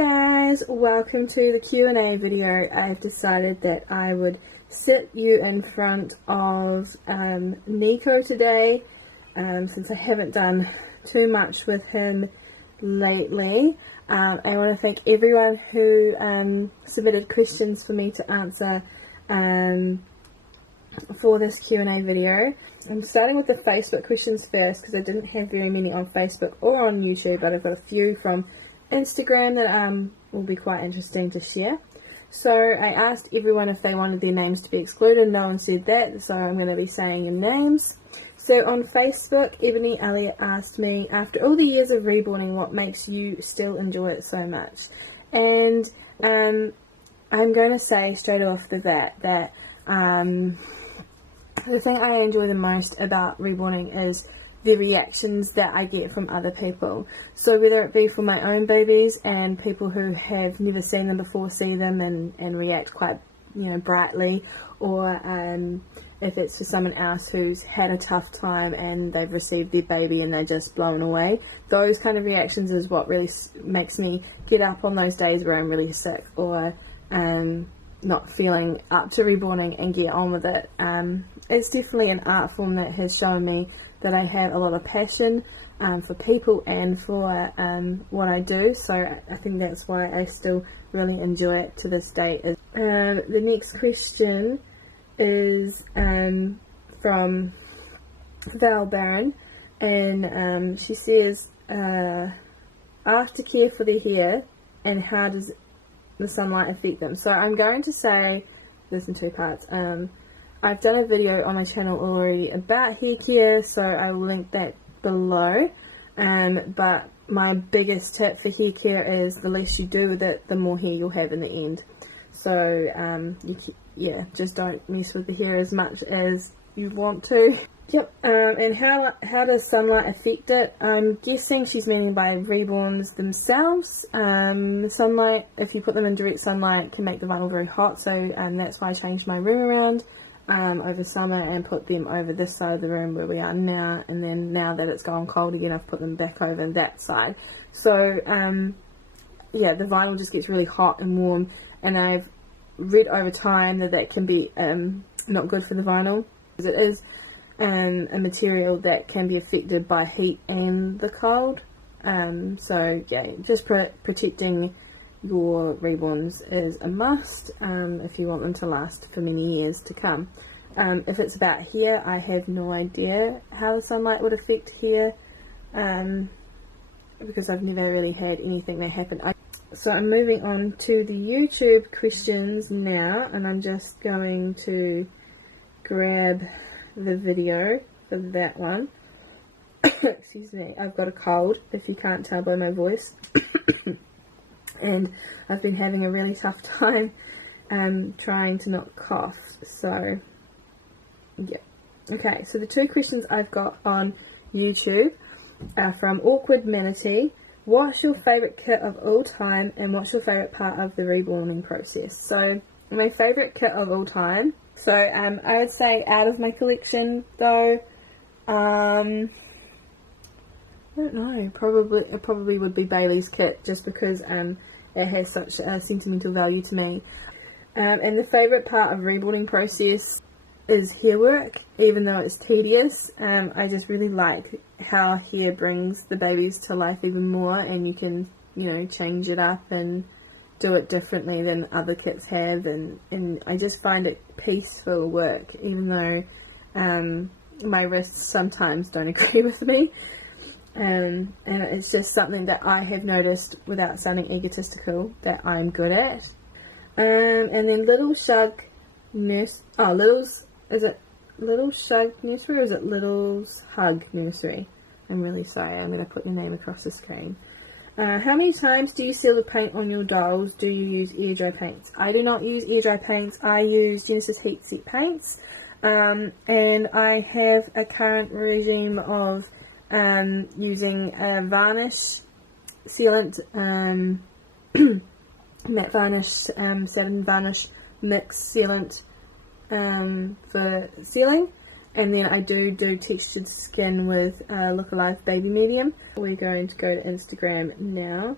guys, welcome to the Q&A video. I've decided that I would sit you in front of Nico today, since I haven't done too much with him lately. I want to thank everyone who submitted questions for me to answer for this Q&A video. I'm starting with the Facebook questions first because I didn't have very many on Facebook or on YouTube, but I've got a few from Instagram that will be quite interesting to share. So I asked everyone if they wanted their names to be excluded. No one said that, so I'm going to be saying your names. So on Facebook, Ebony Elliott asked me, after all the years of reborning, what makes you still enjoy it so much? And I'm going to say straight off the bat that the thing I enjoy the most about reborning is the reactions that I get from other people. So whether it be for my own babies and people who have never seen them before see them and react quite, brightly, or if it's for someone else who's had a tough time and they've received their baby and they're just blown away. Those kind of reactions is what really makes me get up on those days where I'm really sick or not feeling up to reborning and get on with it. It's definitely an art form that has shown me that I have a lot of passion for people and for what I do, so I think that's why I still really enjoy it to this day. The next question is from Dlrn, and she says, aftercare for their hair and how does the sunlight affect them? So I'm going to say this in two parts. I've done a video on my channel already about hair care, so I will link that below. But my biggest tip for hair care is the less you do with it, the more hair you'll have in the end. So just don't mess with the hair as much as you want to. Yep. And how does sunlight affect it? I'm guessing she's meaning by reborns themselves. Sunlight, if you put them in direct sunlight, can make the vinyl very hot. So that's why I changed my room around over summer and put them over this side of the room where we are now, and then now that it's gone cold again, I've put them back over that side. So the vinyl just gets really hot and warm, and I've read over time that can be not good for the vinyl, because it is a material that can be affected by heat and the cold. So yeah, just protecting your reborns is a must if you want them to last for many years to come. If it's about hair, I have no idea how the sunlight would affect hair, because I've never really had anything that happened. So I'm moving on to the YouTube questions now, and I'm just going to grab the video for that one. Excuse me, I've got a cold, if you can't tell by my voice. And I've been having a really tough time trying to not cough, so yeah. Okay, so the two questions I've got on YouTube are from Awkward Manatee. What's your favourite kit of all time, and what's your favourite part of the reborning process? So my favourite kit of all time, so I would say out of my collection though, I don't know, it probably would be Bailey's kit, just because it has such a sentimental value to me. And the favourite part of reborning process is hair work, even though it's tedious. I just really like how hair brings the babies to life even more, and you can, change it up and do it differently than other kits have, and I just find it peaceful work, even though my wrists sometimes don't agree with me. And it's just something that I have noticed, without sounding egotistical, that I'm good at. And then Little Shug is it Little Shug Nursery or is it Little's Hug Nursery? I'm really sorry, I'm going to put your name across the screen. How many times do you seal the paint on your dolls? Do you use air dry paints? I do not use air dry paints. I use Genesis Heat Set paints, and I have a current regime of using a varnish sealant, matte varnish, satin varnish mix sealant for sealing, and then I do textured skin with Look Alive Baby Medium. We're going to go to Instagram now.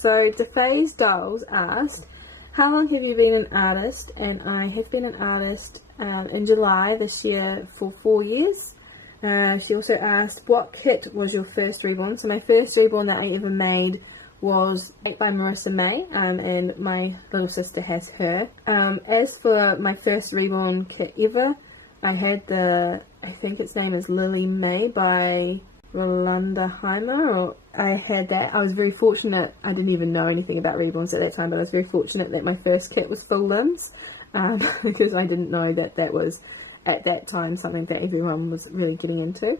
So DeFaze Dolls asked, how long have you been an artist? And I have been an artist in July this year for 4 years. She also asked, what kit was your first Reborn? So my first Reborn that I ever made was made by Marissa May, and my little sister has her. As for my first Reborn kit ever, I had I think its name is Lily May by Rolanda Heimer, or I had that. I was very fortunate. I didn't even know anything about Reborns at that time, but I was very fortunate that my first kit was full limbs, because I didn't know that that was at that time something that everyone was really getting into.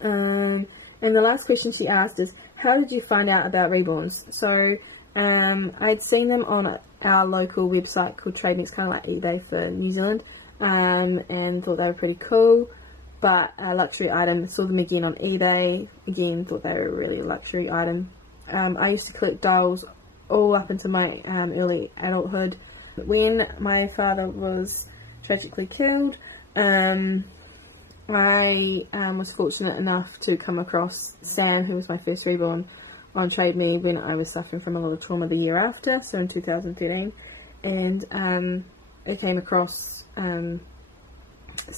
And the last question she asked is, how did you find out about Reborns? So I'd seen them on our local website called Trade Me. It's kind of like eBay for New Zealand, and thought they were pretty cool. But a luxury item, saw them again on eBay, again thought they were a really luxury item. I used to collect dolls all up into my early adulthood. When my father was tragically killed, I was fortunate enough to come across Sam, who was my first Reborn, on Trade Me when I was suffering from a lot of trauma the year after, so in 2013, and I came across Sam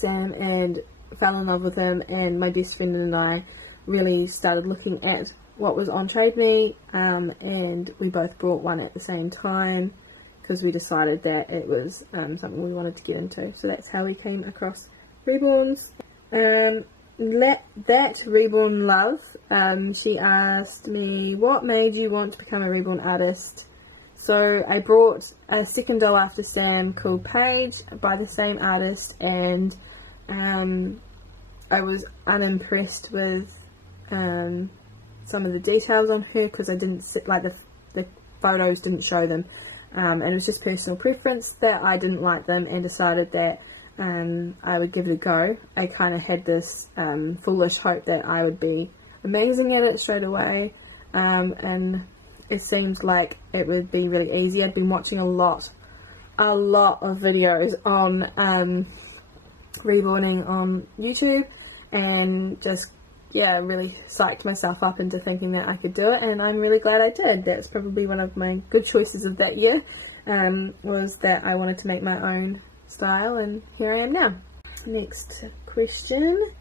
and fell in love with him, and my best friend and I really started looking at what was on Trade Me, and we both bought one at the same time because we decided that it was something we wanted to get into. So that's how we came across Reborns. That Reborn Love, she asked me, what made you want to become a Reborn artist? So I brought a second doll after Sam called Paige by the same artist, and I was unimpressed with some of the details on her because I didn't like the photos didn't show them, and it was just personal preference that I didn't like them, and decided that I would give it a go. I kind of had this foolish hope that I would be amazing at it straight away, and it seemed like it would be really easy. I'd been watching a lot of videos on reborning on YouTube, and just really psyched myself up into thinking that I could do it, and I'm really glad I did. That's probably one of my good choices of that year, was that I wanted to make my own style, and here I am now. Next question.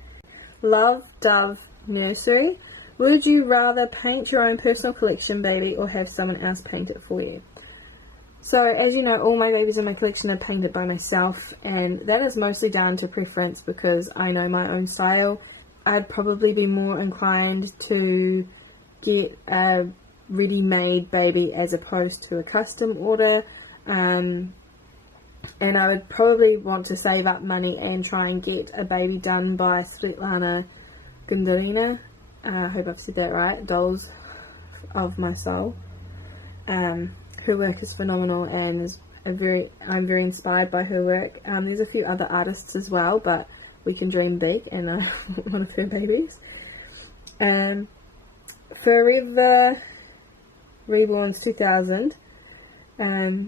Love Dove Nursery. Would you rather paint your own personal collection baby or have someone else paint it for you? So as you know, all my babies in my collection are painted by myself, and that is mostly down to preference because I know my own style. I'd probably be more inclined to get a ready-made baby as opposed to a custom order, and I would probably want to save up money and try and get a baby done by Dlrn. I hope I've said that right. Dolls of My Soul. Her work is phenomenal, and is I'm very inspired by her work. There's a few other artists as well, but we can dream big, and one of her babies. Forever Reborns 2000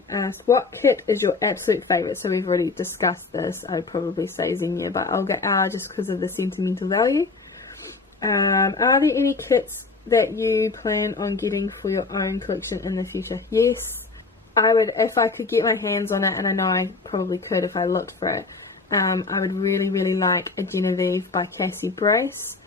asked, what kit is your absolute favourite? So we've already discussed this. I would probably say Xenia, but I'll get R just because of the sentimental value. Are there any kits that you plan on getting for your own collection in the future? Yes, I would, if I could get my hands on it, and I know I probably could if I looked for it. I would really like a Genevieve by Cassie Brace.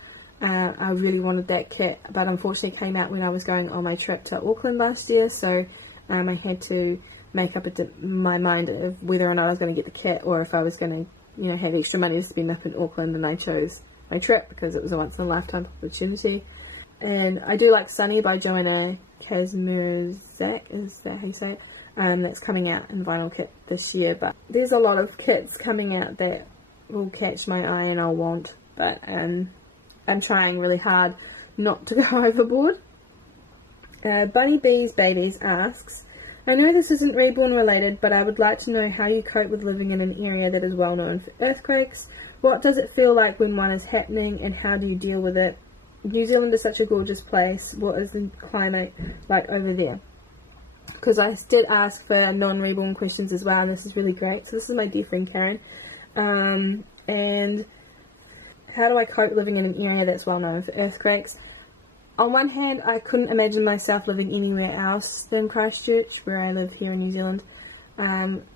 I really wanted that kit, but unfortunately it came out when I was going on my trip to Auckland last year, so I had to make up my mind of whether or not I was going to get the kit, or if I was going to have extra money to spend up in Auckland, and I chose my trip because it was a once in a lifetime opportunity. And I do like Sunny by Joanna Kazmierzak, is that how you say it? That's coming out in vinyl kit this year, but there's a lot of kits coming out that will catch my eye and I'll want, but I'm trying really hard not to go overboard. Bunny Bees Babies asks, I know this isn't Reborn related, but I would like to know how you cope with living in an area that is well known for earthquakes. What does it feel like when one is happening, and how do you deal with it? New Zealand is such a gorgeous place. What is the climate like over there? Because I did ask for non-Reborn questions as well, and this is really great. So this is my dear friend Karen. And how do I cope living in an area that's well known for earthquakes? on one hand, I couldn't imagine myself living anywhere else than Christchurch, where I live here in New Zealand.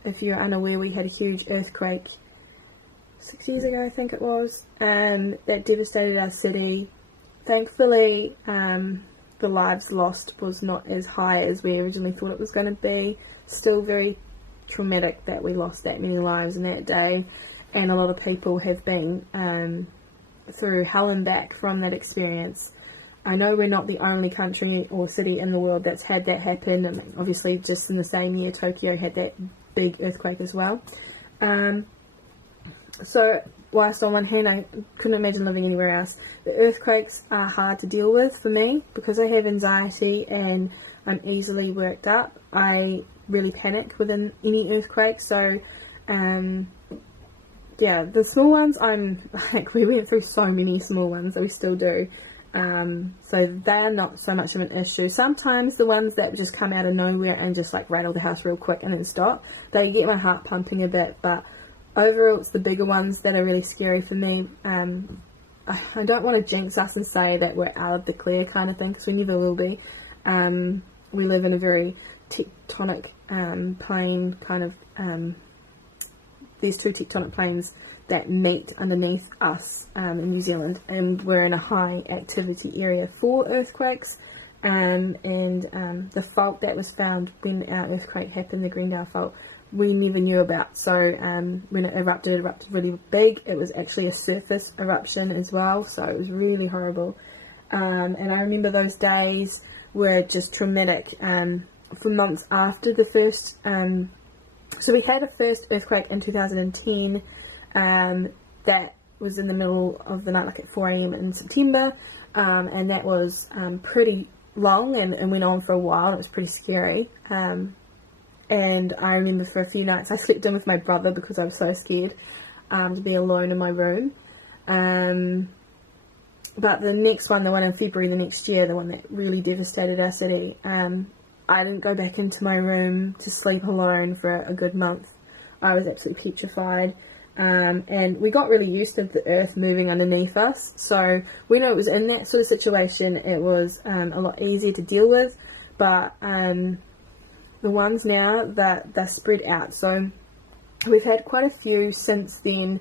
If you're unaware, we had a huge earthquake 6 years ago, I think it was, that devastated our city. Thankfully, the lives lost was not as high as we originally thought it was going to be. Still very traumatic that we lost that many lives in that day, and a lot of people have been through hell and back from that experience. I know we're not the only country or city in the world that's had that happen. I mean, obviously, just in the same year, Tokyo had that big earthquake as well. So, whilst on one hand I couldn't imagine living anywhere else, the earthquakes are hard to deal with for me because I have anxiety and I'm easily worked up. I really panic within any earthquake. So, yeah, the small ones, we went through so many small ones that we still do. So they're not so much of an issue. Sometimes the ones that just come out of nowhere and just like rattle the house real quick and then stop, they get my heart pumping a bit, but overall it's the bigger ones that are really scary for me. I don't want to jinx us and say that we're out of the clear kind of thing, because we never will be. We live in a very tectonic plane kind of, there's two tectonic planes that meet underneath us in New Zealand, and we're in a high activity area for earthquakes, and the fault that was found when our earthquake happened, the Greendale fault, we never knew about. So when it erupted really big. It was actually a surface eruption as well, so it was really horrible. And I remember those days were just traumatic for months after the first. So we had a first earthquake in 2010. That was in the middle of the night, like at 4 AM in September, and that was pretty long and went on for a while. It was pretty scary, and I remember for a few nights I slept in with my brother because I was so scared to be alone in my room. But the next one, the one in February the next year, the one that really devastated our city, I didn't go back into my room to sleep alone for a good month. I was absolutely petrified. And we got really used to the earth moving underneath us, so when it was in that sort of situation, it was a lot easier to deal with. But the ones now, that they're spread out, so we've had quite a few since then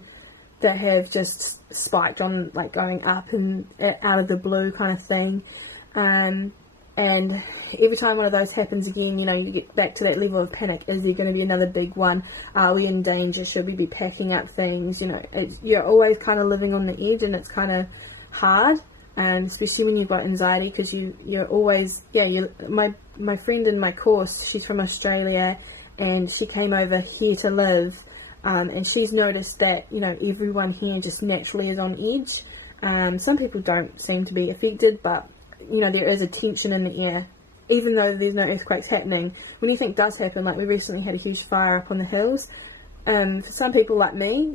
that have just spiked on, like going up and out of the blue kind of thing. And every time one of those happens again, you know, you get back to that level of panic. Is there going to be another big one? Are we in danger? Should we be packing up things? You know, you're always kind of living on the edge, and it's kind of hard, and especially when you've got anxiety, because you're always, my friend in my course, she's from Australia, and she came over here to live, and she's noticed that, you know, everyone here just naturally is on edge. Some people don't seem to be affected, but you know, there is a tension in the air, even though there's no earthquakes happening. When anything does happen, like we recently had a huge fire up on the hills, for some people like me,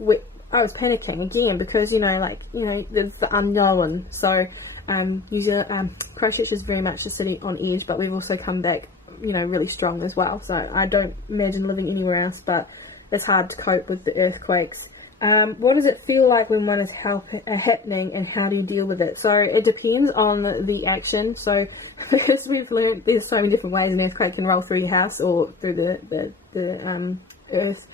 I was panicking again, because, you know, there's the unknown. So New Zealand, Christchurch is very much a city on edge, but we've also come back, you know, really strong as well. So I don't imagine living anywhere else, but it's hard to cope with the earthquakes. What does it feel like when one is happening, and how do you deal with it? So it depends on the action. So because we've learned there's so many different ways an earthquake can roll through your house or through the earth,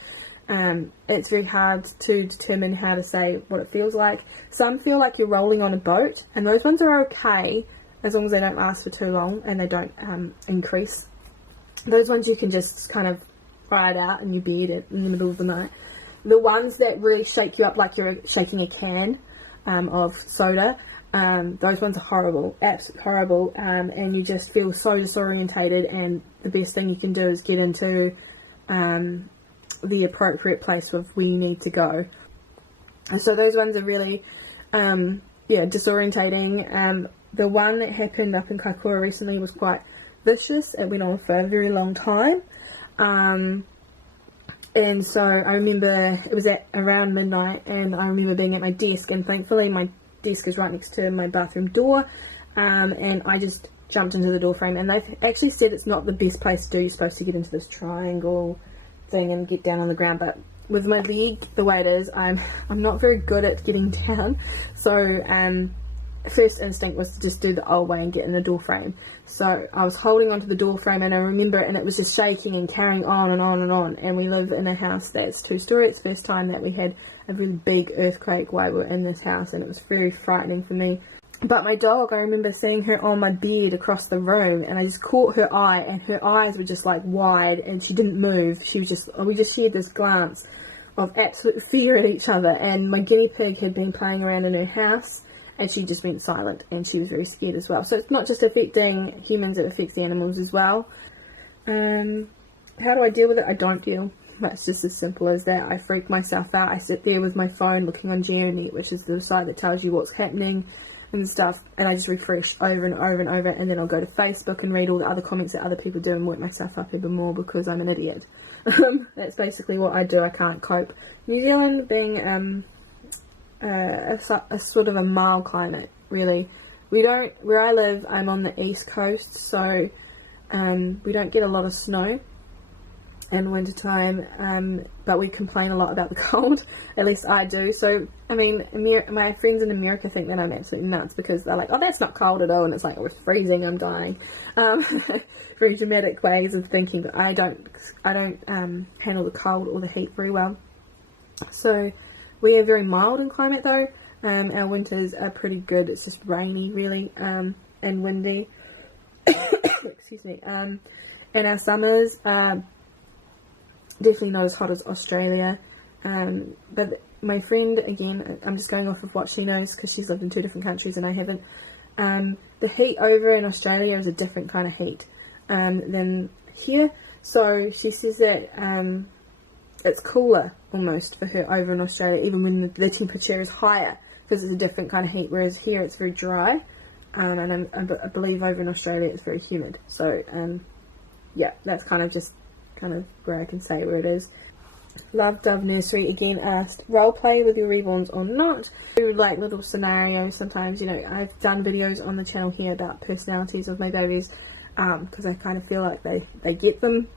it's very hard to determine how to say what it feels like. Some feel like you're rolling on a boat, and those ones are okay as long as they don't last for too long and they don't increase. Those ones you can just kind of ride out in your bed in the middle of the night. The ones that really shake you up like you're shaking a can of soda, those ones are horrible, absolutely horrible, and you just feel so disorientated, and the best thing you can do is get into the appropriate place of where you need to go. And so those ones are really disorientating. The one that happened up in Kaikoura recently was quite vicious. It went on for a very long time. And so I remember it was at around midnight, and I remember being at my desk, and thankfully my desk is right next to my bathroom door, and I just jumped into the door frame, and they've actually said it's not the best place to do. You're supposed to get into this triangle thing and get down on the ground, but with my leg the way it is, I'm not very good at getting down, so first instinct was to just do the old way and get in the door frame. So I was holding onto the door frame, and I remember it, and it was just shaking and carrying on and on and on. And we live in a house that's 2-story. It's the first time that we had a really big earthquake while we were in this house, and it was very frightening for me. But my dog, I remember seeing her on my bed across the room, and I just caught her eye, and her eyes were just like wide, and she didn't move. She was just, we just shared this glance of absolute fear at each other. And my guinea pig had been playing around in her house, and she just went silent, and she was very scared as well. So it's not just affecting humans, it affects the animals as well. How do I deal with it? I don't deal. That's just as simple as that. I freak myself out. I sit there with my phone looking on GeoNet, which is the site that tells you what's happening and stuff, and I just refresh over and over and over, and then I'll go to Facebook and read all the other comments that other people do and work myself up even more because I'm an idiot. That's basically what I do. I can't cope. New Zealand being a sort of a mild climate, really. We don't, where I live, I'm on the east coast, so we don't get a lot of snow in winter time, but we complain a lot about the cold. At least I do. So I mean, my friends in America think that I'm absolutely nuts because they're like, oh, that's not cold at all, and it's like, oh, it's freezing, I'm dying. Very dramatic ways of thinking, but I don't handle the cold or the heat very well. So we are very mild in climate though. Our winters are pretty good. It's just rainy really, and windy. Excuse me. And our summers are definitely not as hot as Australia. But my friend, again, I'm just going off of what she knows because she's lived in 2 different countries and I haven't. The heat over in Australia is a different kind of heat than here. So she says that it's cooler almost for her over in Australia, even when the temperature is higher, because it's a different kind of heat, whereas here it's very dry, and I believe over in Australia it's very humid. So yeah, that's kind of where I can say where it is. Love Dove Nursery again asked, role play with your reborns or not? Do like little scenarios sometimes. You know, I've done videos on the channel here about personalities of my babies, because I kind of feel like they get them,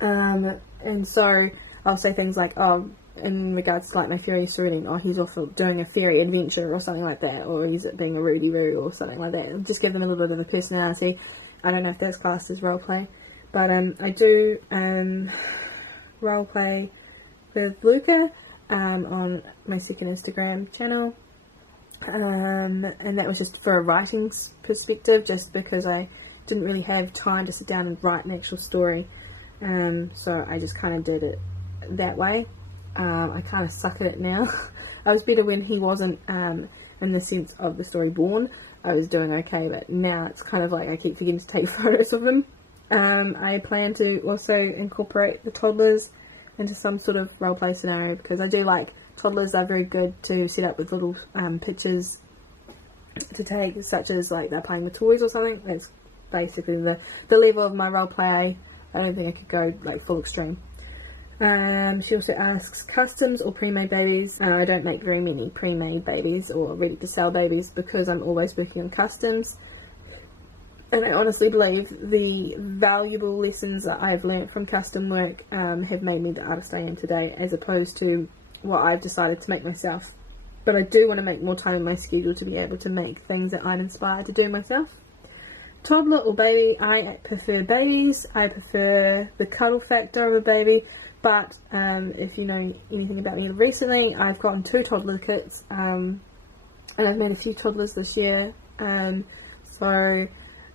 and so I'll say things like, oh, in regards to like my fairy sorting, oh, he's off doing a fairy adventure or something like that, or he's being a Rudy-Roo or something like that. I'll just give them a little bit of a personality. I don't know if that's classed as role play, but I do role play with Luca on my second Instagram channel, and that was just for a writing perspective, just because I didn't really have time to sit down and write an actual story, so I just kind of did it that way. I kind of suck at it now. I was better when he wasn't, in the sense of the story Born. I was doing okay, but now it's kind of like I keep forgetting to take photos of him. I plan to also incorporate the toddlers into some sort of roleplay scenario, because I do like toddlers. Are very good to set up with little pictures to take, such as like they're playing with toys or something. That's basically the level of my roleplay. I don't think I could go like full extreme. She also asks, customs or pre-made babies? I don't make very many pre-made babies or ready-to-sell babies because I'm always working on customs. And I honestly believe the valuable lessons that I've learnt from custom work have made me the artist I am today, as opposed to what I've decided to make myself. But I do want to make more time in my schedule to be able to make things that I'm inspired to do myself. Toddler or baby? I prefer babies. I prefer the cuddle factor of a baby. But if you know anything about me recently, I've gotten 2 toddler kits, and I've made a few toddlers this year, so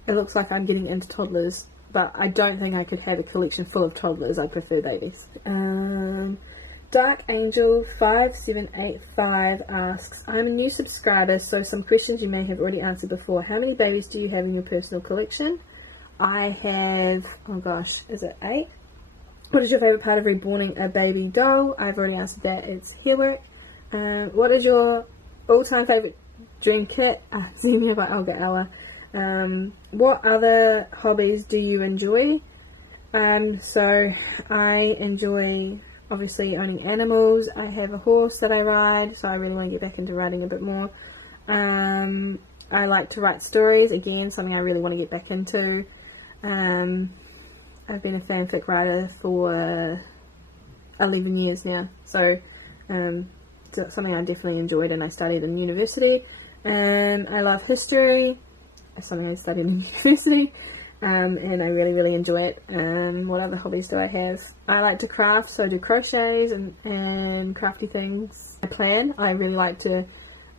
it looks like I'm getting into toddlers, but I don't think I could have a collection full of toddlers. I prefer babies. Dark Angel 5785 asks, I'm a new subscriber, so some questions you may have already answered before. How many babies do you have in your personal collection? I have, oh gosh, is it 8? What is your favourite part of reborning a baby doll? I've already answered that. It's hairwork. What is your all-time favourite dream kit? Xenia by Olga Ella. What other hobbies do you enjoy? So I enjoy obviously owning animals. I have a horse that I ride, so I really want to get back into riding a bit more. I like to write stories, again, something I really want to get back into. I've been a fanfic writer for 11 years now, so it's something I definitely enjoyed, and I studied in university. I love history, something I studied in university, and I really enjoy it. What other hobbies do I have? I like to craft, so I do crochets and crafty things. I really like to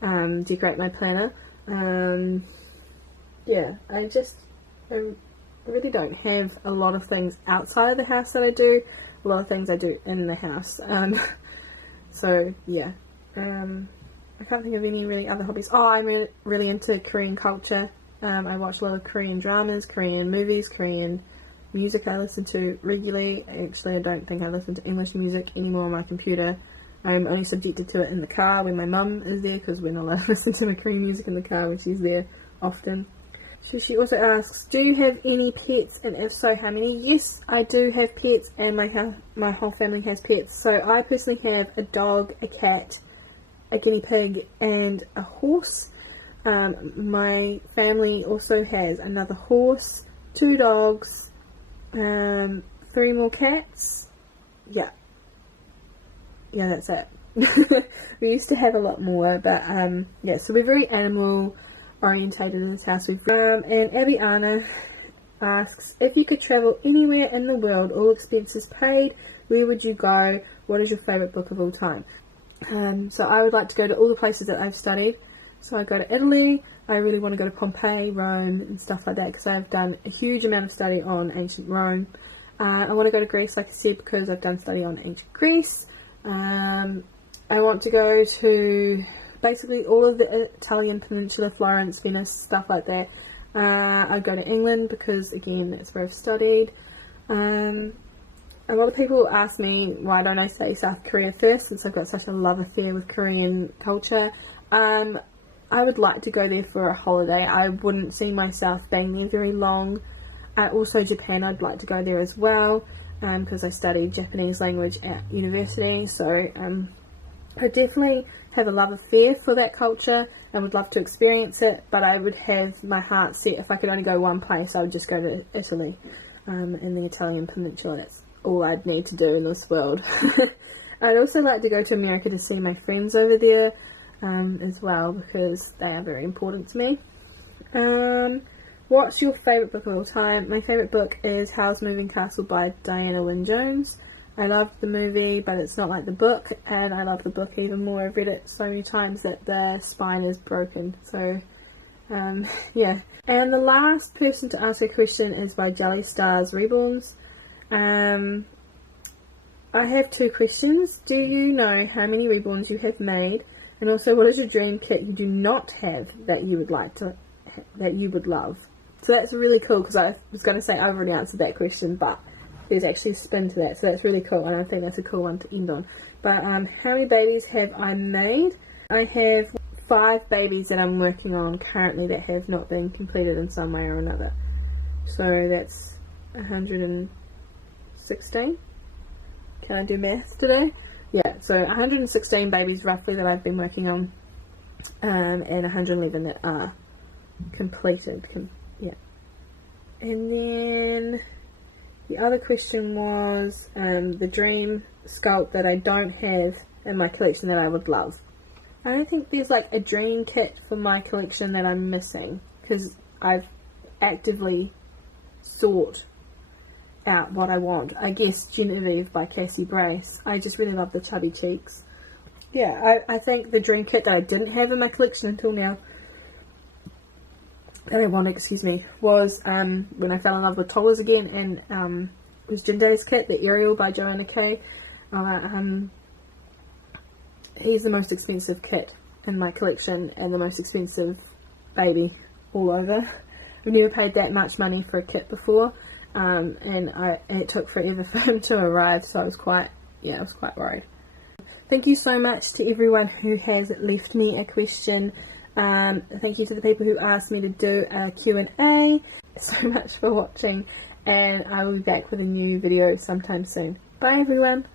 decorate my planner. Yeah, I really don't have a lot of things outside of the house that I do. A lot of things I do in the house. So yeah, I can't think of any really other hobbies. Oh, I'm really into Korean culture. I watch a lot of Korean dramas, Korean movies, Korean music I listen to regularly. Actually, I don't think I listen to English music anymore on my computer. I'm only subjected to it in the car when my mum is there, because we're not allowed to listen to my Korean music in the car when she's there often. So she also asks, do you have any pets, and if so, how many? Yes, I do have pets, and my whole family has pets. So I personally have a dog, a cat, a guinea pig, and a horse. My family also has another horse, 2 dogs, 3 more cats. Yeah, that's it. We used to have a lot more, but yeah, so we're very animal orientated in this house. And Abby Anna asks, if you could travel anywhere in the world, all expenses paid, where would you go? What is your favourite book of all time? So I would like to go to all the places that I've studied. So I go to Italy. I really want to go to Pompeii, Rome and stuff like that, because I've done a huge amount of study on ancient Rome. I want to go to Greece, like I said, because I've done study on ancient Greece. I want to go to basically all of the Italian peninsula, Florence, Venice, stuff like that. I'd go to England because, again, that's where I've studied. A lot of people ask me why don't I say South Korea first, since I've got such a love affair with Korean culture. I would like to go there for a holiday. I wouldn't see myself being there very long. Also Japan, I'd like to go there as well, because I studied Japanese language at university. So I definitely have a love affair for that culture and would love to experience it, but I would have my heart set, if I could only go one place, I would just go to Italy and the Italian peninsula. That's all I'd need to do in this world. I'd also like to go to America to see my friends over there as well, because they are very important to me. What's your favourite book of all time? My favourite book is Howl's Moving Castle by Diana Wynne Jones. I loved the movie, but it's not like the book, and I love the book even more. I've read it so many times that the spine is broken. So yeah. And the last person to ask a question is by Jelly Stars Reborns. I have 2 questions. Do you know how many Reborns you have made? And also, what is your dream kit you do not have that you would like to, that you would love? So that's really cool, because I was going to say I've already answered that question, but there's actually a spin to that, so that's really cool, and I think that's a cool one to end on. But how many babies have I made? I have 5 babies that I'm working on currently that have not been completed in some way or another. So that's 116. Can I do maths today? Yeah, so 116 babies roughly that I've been working on, and 111 that are completed. Yeah. And then the other question was the dream sculpt that I don't have in my collection that I would love. I don't think there's like a dream kit for my collection that I'm missing, because I've actively sought out what I want. I guess Genevieve by Cassie Brace. I just really love the chubby cheeks. Yeah, I think the dream kit that I didn't have in my collection until now, that I wanted, was when I fell in love with Toddlers again, and it was Jindae's kit, the Ariel by Joanna Kay. He's the most expensive kit in my collection, and the most expensive baby all over. I've never paid that much money for a kit before. And it took forever for him to arrive, so I was quite worried. Thank you so much to everyone who has left me a question. Thank you to the people who asked me to do a Q&A. So much for watching, and I will be back with a new video sometime soon. Bye everyone!